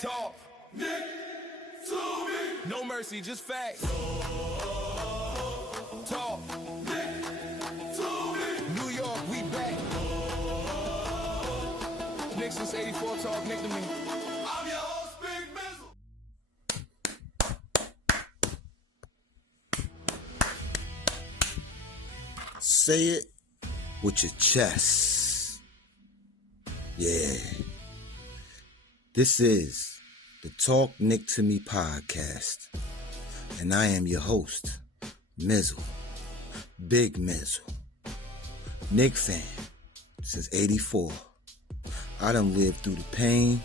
Talk Knick To Me. No mercy, just facts. Talk Knick To Me. New York, we back. Knicks since 84, Talk Knick To Me. I'm your host, Big Mizzle. Say it with your chest. Yeah. This is the Talk Knick To Me podcast. And I am your host, Mizzle. Big Mizzle. Knick fan since 84. I done lived through the pain,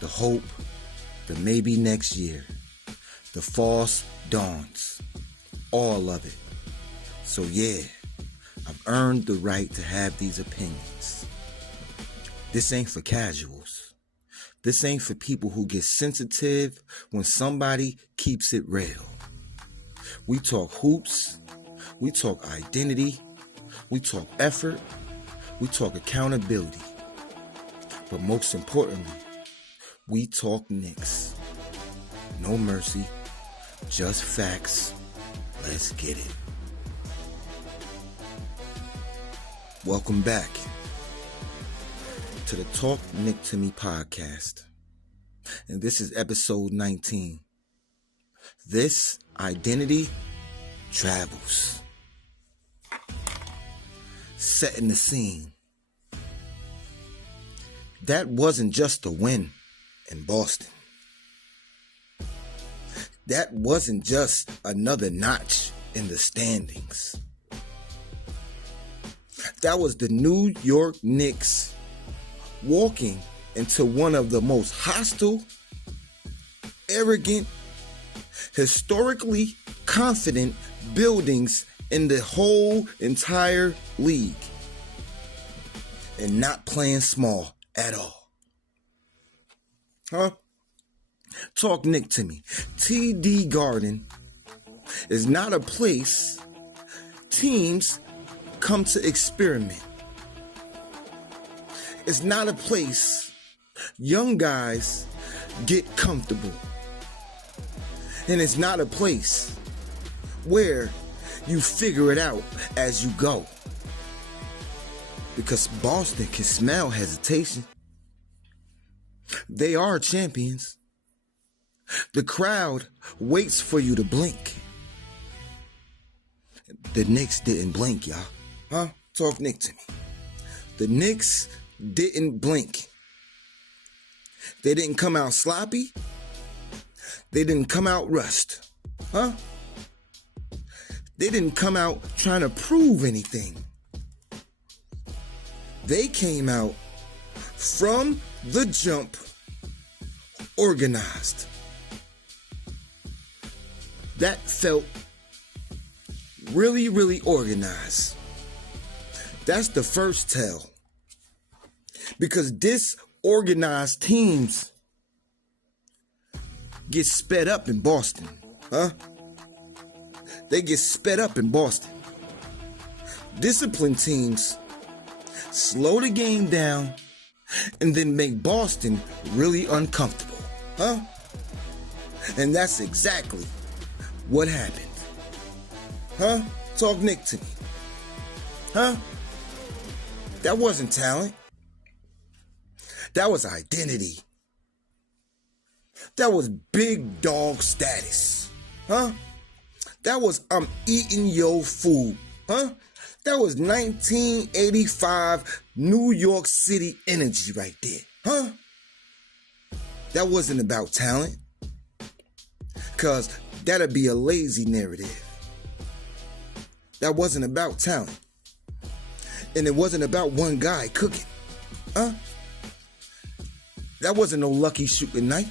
the hope, the maybe next year, the false dawns, all of it. So yeah, I've earned the right to have these opinions. This ain't for casuals. This ain't for people who get sensitive when somebody keeps it real. We talk hoops, we talk identity, we talk effort, we talk accountability. But most importantly, we talk Knicks. No mercy, just facts. Let's get it. Welcome back to the Talk Knick To Me podcast. And this is episode 19. This identity travels. Setting the scene. That wasn't just a win in Boston. That wasn't just another notch in the standings. That was the New York Knicks walking into one of the most hostile, arrogant, historically confident buildings in the whole entire league. And not playing small at all. Huh? Talk Knick To Me. TD Garden is not a place teams come to experiment. It's not a place young guys get comfortable. And it's not a place where you figure it out as you go. Because Boston can smell hesitation. They are champions. The crowd waits for you to blink. The Knicks didn't blink, y'all. Huh? Talk Knick To Me. The Knicks didn't blink. They didn't come out sloppy. They didn't come out rushed. Huh? They didn't come out trying to prove anything. They came out from the jump organized. That felt really, really organized. That's the first tell. Because disorganized teams get sped up in Boston. Huh? They get sped up in Boston. Disciplined teams slow the game down and then make Boston really uncomfortable. Huh? And that's exactly what happened. Huh? Talk Knick To Me. Huh? That wasn't talent. That was identity. That was big dog status. Huh? That was I'm eating your food. Huh? That was 1985 New York City energy right there. Huh? That wasn't about talent. Because that'd be a lazy narrative. That wasn't about talent. And it wasn't about one guy cooking. Huh? That wasn't no lucky shooting night.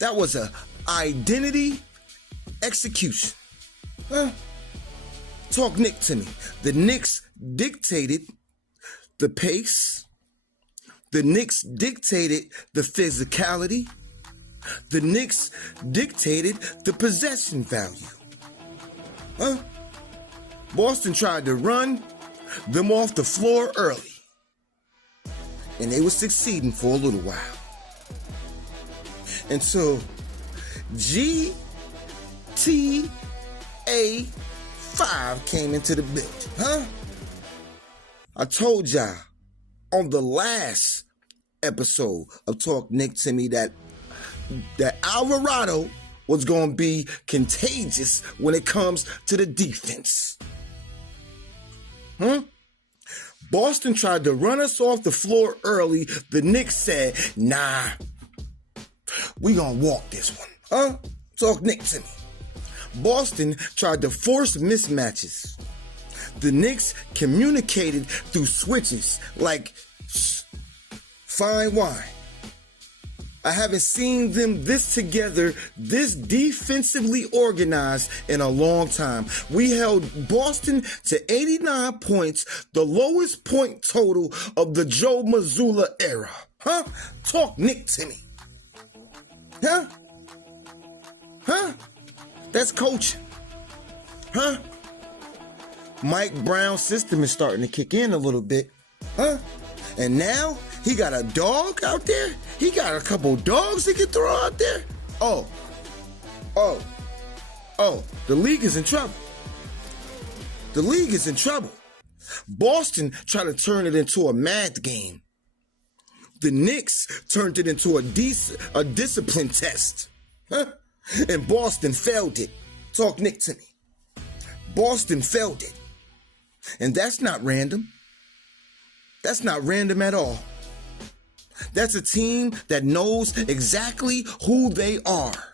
That was a identity execution. Huh? Talk Knick To Me. The Knicks dictated the pace. The Knicks dictated the physicality. The Knicks dictated the possession value. Huh? Boston tried to run them off the floor early. And they were succeeding for a little while. until GTA5 came into the building, huh? I told y'all on the last episode of Talk Knick To Me that Alvarado was going to be contagious when it comes to the defense. Boston tried to run us off the floor early. The Knicks said, nah, we going to walk this one. Talk Knick To Me. Boston tried to force mismatches. The Knicks communicated through switches like fine wine. I haven't seen them this together, this defensively organized in a long time. We held Boston to 89 points, the lowest point total of the Joe Mazzulla era. Talk Knick To Me. That's coaching. Mike Brown's system is starting to kick in a little bit. And now he got a dog out there? He got a couple dogs he can throw out there? Oh, the league is in trouble. The league is in trouble. Boston tried to turn it into a math game. The Knicks turned it into a discipline test. And Boston failed it. Talk Knick To Me. Boston failed it. And that's not random. That's not random at all. That's a team that knows exactly who they are.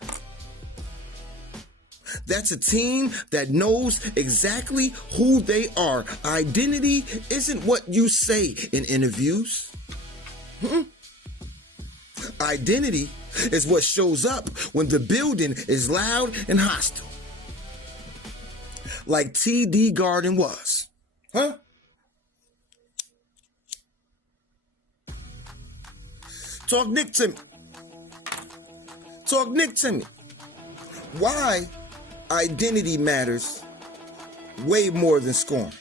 That's a team that knows exactly who they are. Identity isn't what you say in interviews. Identity is what shows up when the building is loud and hostile. Like TD Garden was. Talk Knick To Me. Talk Knick To Me. Why identity matters way more than scoring.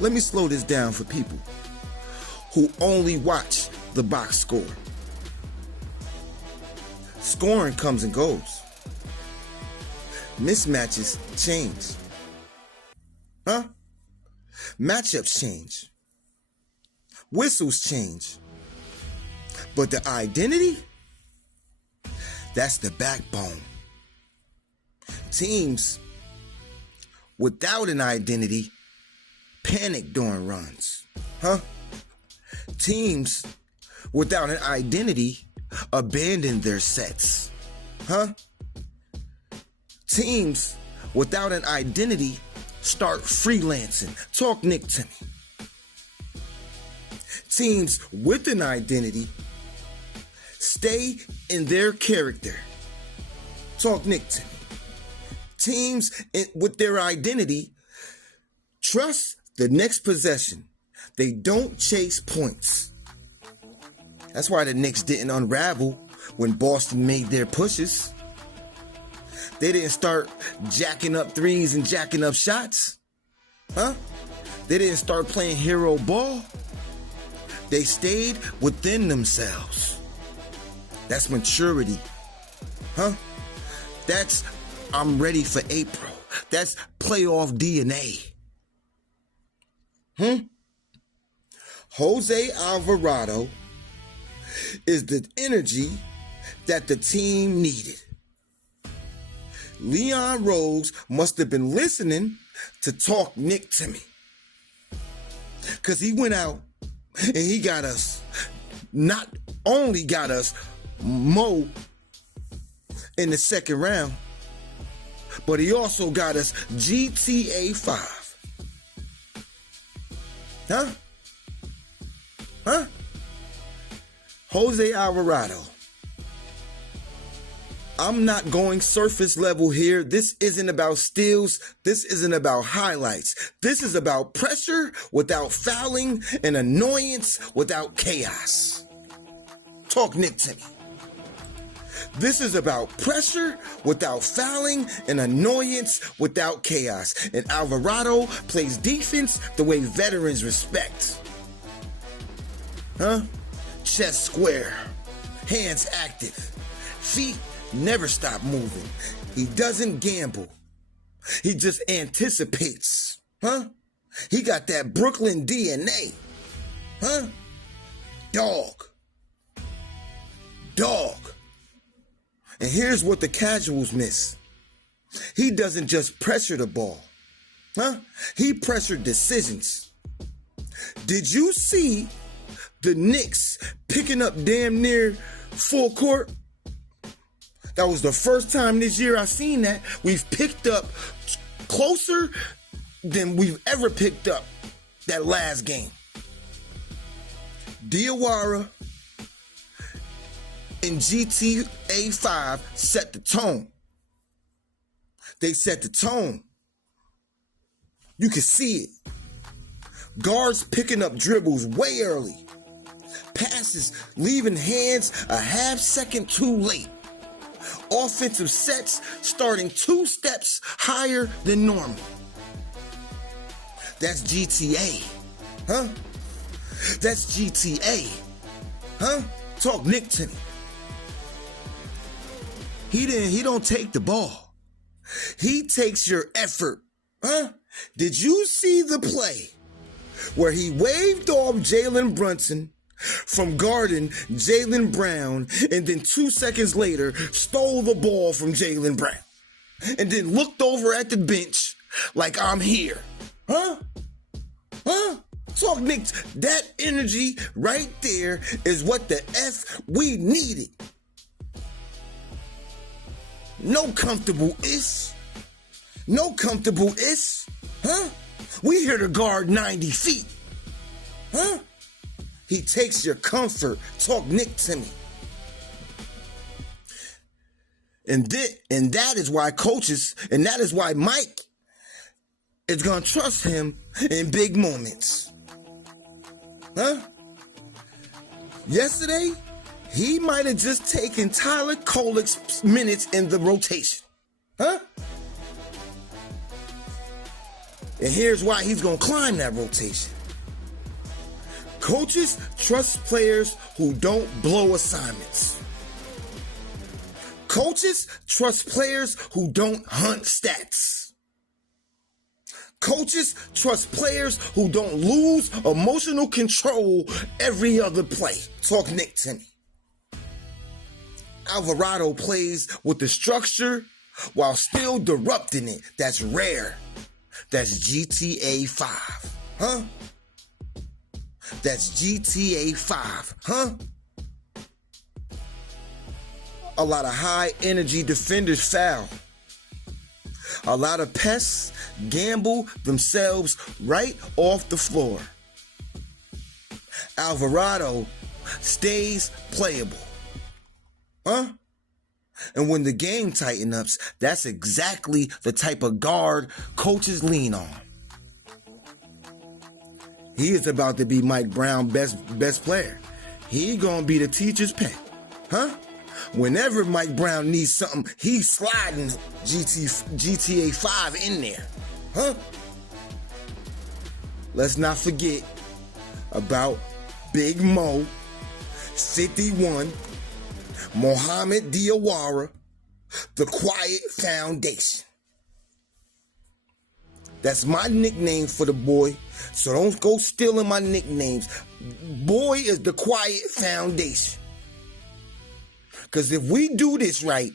Let me slow this down for people who only watch the box score. Scoring comes and goes. Mismatches change. Matchups change. Whistles change. But the identity, that's the backbone. Teams without an identity panic during runs. Teams without an identity abandon their sets. Teams without an identity start freelancing. Talk Knick To Me. Teams with an identity stay in their character. Talk Knick To Me. Teams with their identity trust the next possession. They don't chase points. That's why the Knicks didn't unravel when Boston made their pushes. They didn't start jacking up threes and jacking up shots. They didn't start playing hero ball. They stayed within themselves. That's maturity. That's I'm ready for April. That's playoff DNA. Jose Alvarado is the energy that the team needed. Leon Rose must have been listening to Talk Knick To Me. Because he went out and he got us, not only got us Mo in the second round, but he also got us GTA 5. Jose Alvarado. I'm not going surface level here. This isn't about steals. This isn't about highlights. This is about pressure without fouling and annoyance without chaos. Talk Knick To Me. This is about pressure without fouling and annoyance without chaos. And Alvarado plays defense the way veterans respect. Chest square, hands active. feet never stop moving. He doesn't gamble. He just anticipates. He got that Brooklyn DNA. Dog. And here's what the casuals miss. He doesn't just pressure the ball. He pressured decisions. Did you see the Knicks picking up damn near full court? That was the first time this year I've seen that. We've picked up closer than we've ever picked up that last game. Diawara and GTA 5 set the tone. They set the tone. You can see it. Guards picking up dribbles way early. Passes leaving hands a half second too late. Offensive sets starting 2 steps higher than normal. That's GTA. That's GTA. Talk Knick to me. He don't take the ball. He takes your effort. Did you see the play where he waved off Jalen Brunson from guarding Jaylen Brown and then 2 seconds later stole the ball from Jaylen Brown and then looked over at the bench like, I'm here? Talk Knick. That energy right there is what the F we needed. No comfortable-ish. We here to guard 90 feet. He takes your comfort. Talk Knick to me. And that is why coaches, and that is why Mike is going to trust him in big moments. Yesterday, he might have just taken Tyler Kolek's minutes in the rotation. And here's why he's going to climb that rotation. Coaches trust players who don't blow assignments. Coaches trust players who don't hunt stats. Coaches trust players who don't lose emotional control every other play. Talk Knick to me. Alvarado plays with the structure while still disrupting it. That's rare. That's GTA 5. That's GTA 5. A lot of high energy defenders foul. A lot of pests gamble themselves right off the floor. Alvarado stays playable. And when the game tightens up, that's exactly the type of guard coaches lean on. He is about to be Mike Brown's best player. He gonna be the teacher's pet. Whenever Mike Brown needs something, he's sliding GTA 5 in there. Let's not forget about Big Mo, 51, Mohamed Diawara, the Quiet Foundation. That's my nickname for the boy, so don't go stealing my nicknames. Boy is the Quiet Foundation. Because if we do this right,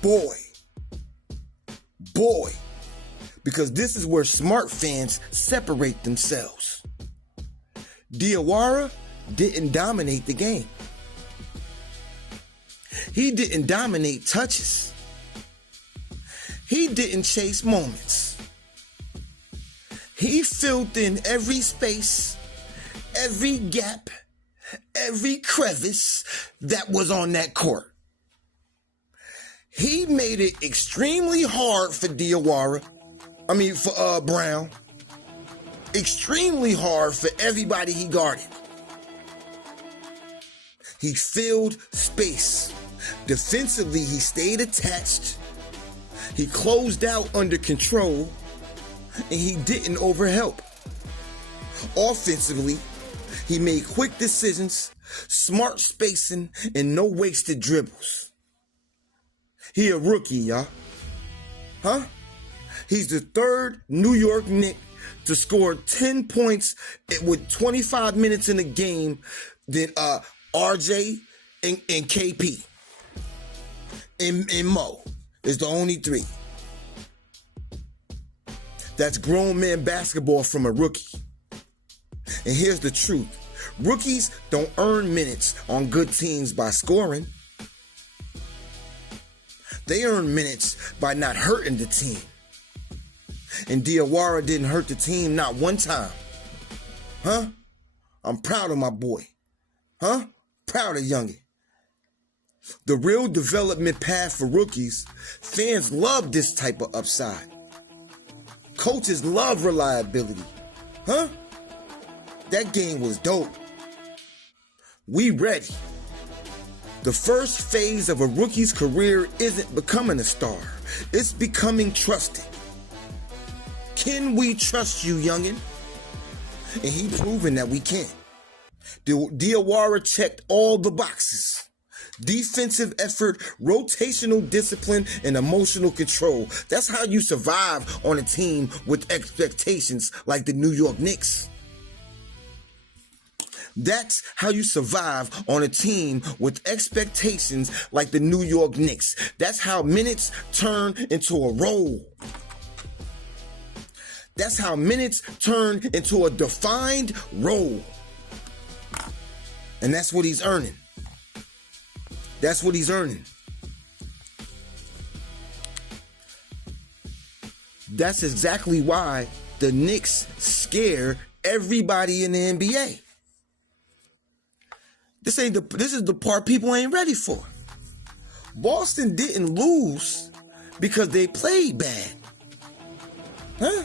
boy, because this is where smart fans separate themselves. Diawara didn't dominate the game. He didn't dominate touches. He didn't chase moments. He filled in every space, every gap, every crevice that was on that court. He made it extremely hard for Brown. Extremely hard for everybody he guarded. He filled space. Defensively, he stayed attached. He closed out under control, and he didn't overhelp. Offensively, he made quick decisions, smart spacing, and no wasted dribbles. He a rookie, y'all. Huh? He's the third New York Knick to score 10 points with 25 minutes in the game than RJ and KP. And Mo is the only three. That's grown man basketball from a rookie. And here's the truth. Rookies don't earn minutes on good teams by scoring. They earn minutes by not hurting the team. And Diawara didn't hurt the team not one time. Huh? I'm proud of my boy. Huh? Proud of Youngin. The real development path for rookies, fans love this type of upside. Coaches love reliability. Huh? That game was dope. We ready. The first phase of a rookie's career isn't becoming a star. It's becoming trusted. Can we trust you, youngin? And he proven that we can. Diawara checked all the boxes. Defensive effort, rotational discipline, and emotional control. That's how you survive on a team with expectations like the New York Knicks. That's how you survive on a team with expectations like the New York Knicks. That's how minutes turn into a role. That's how minutes turn into a defined role. And that's what he's earning. That's what he's earning. That's exactly why the Knicks scare everybody in the NBA. This is the part people ain't ready for. Boston didn't lose because they played bad. Huh?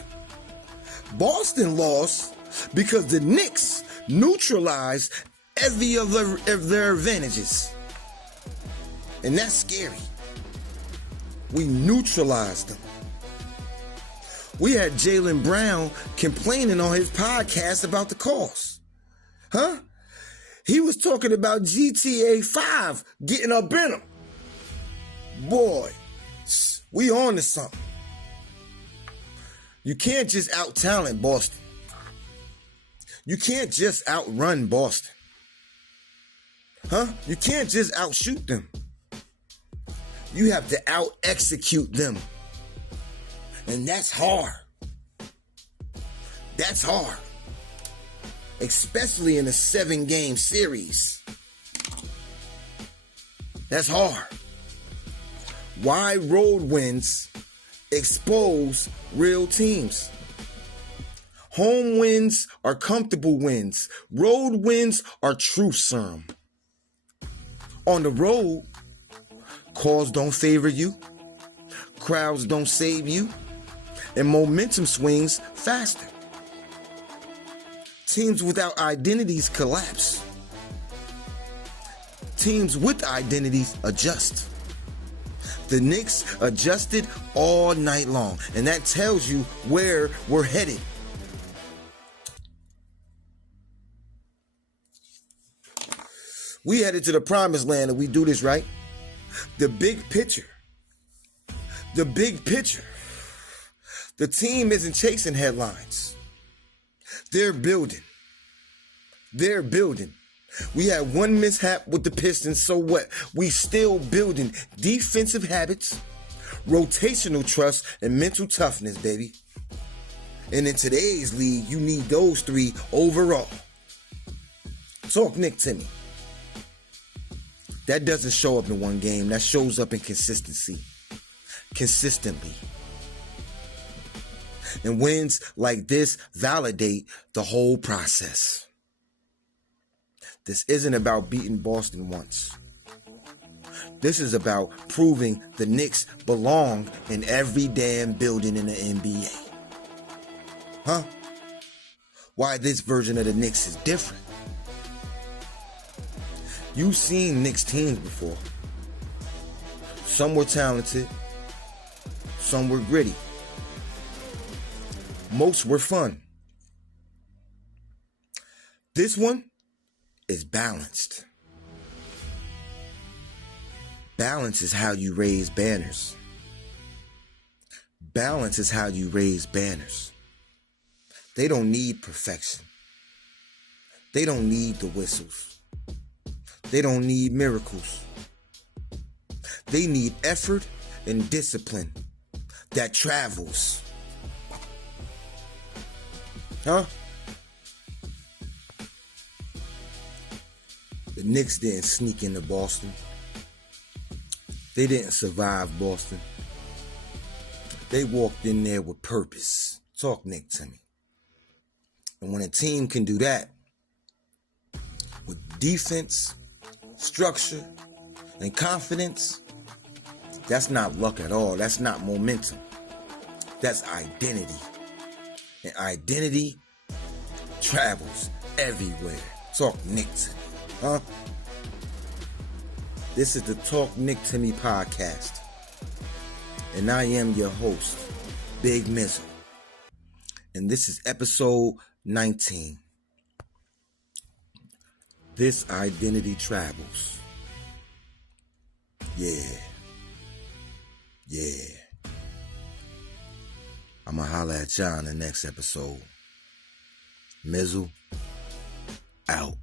Boston lost because the Knicks neutralized every of their advantages. And that's scary. We neutralized them. We had Jaylen Brown complaining on his podcast about the calls. Huh? He was talking about GTA 5 getting up in him. Boy, we on to something. You can't just out-talent Boston. You can't just outrun Boston. Huh? You can't just outshoot them. You have to out-execute them. And that's hard. That's hard. Especially in a 7-game series. That's hard. Why road wins expose real teams? Home wins are comfortable wins. Road wins are truth serum. On the road, calls don't favor you, crowds don't save you, and momentum swings faster. Teams without identities collapse. Teams with identities adjust. The Knicks adjusted all night long, and that tells you where we're headed. We headed to the promised land if we do this right. The big picture. The big picture. The team isn't chasing headlines. They're building. They're building. We had one mishap with the Pistons, so what? We still building defensive habits, rotational trust, and mental toughness, baby. And in today's league, you need those three overall. Talk Knick to me. That doesn't show up in one game. That shows up in consistency. Consistently. And wins like this validate the whole process. This isn't about beating Boston once. This is about proving the Knicks belong in every damn building in the NBA. Huh? Why this version of the Knicks is different. You've seen Knicks teams before. Some were talented. Some were gritty. Most were fun. This one is balanced. Balance is how you raise banners. Balance is how you raise banners. They don't need perfection. They don't need the whistles. They don't need miracles. They need effort and discipline that travels. Huh? The Knicks didn't sneak into Boston. They didn't survive Boston. They walked in there with purpose. Talk Knick to me. And when a team can do that, with defense, structure, and confidence, that's not luck at all. That's not momentum. That's identity. And identity travels everywhere. Talk Knick to me. Huh? This is the Talk Knick To Me podcast. And I am your host, Big Mizzle. And this is episode 19. This identity travels. Yeah. I'ma holla at y'all in the next episode. Mizzle out.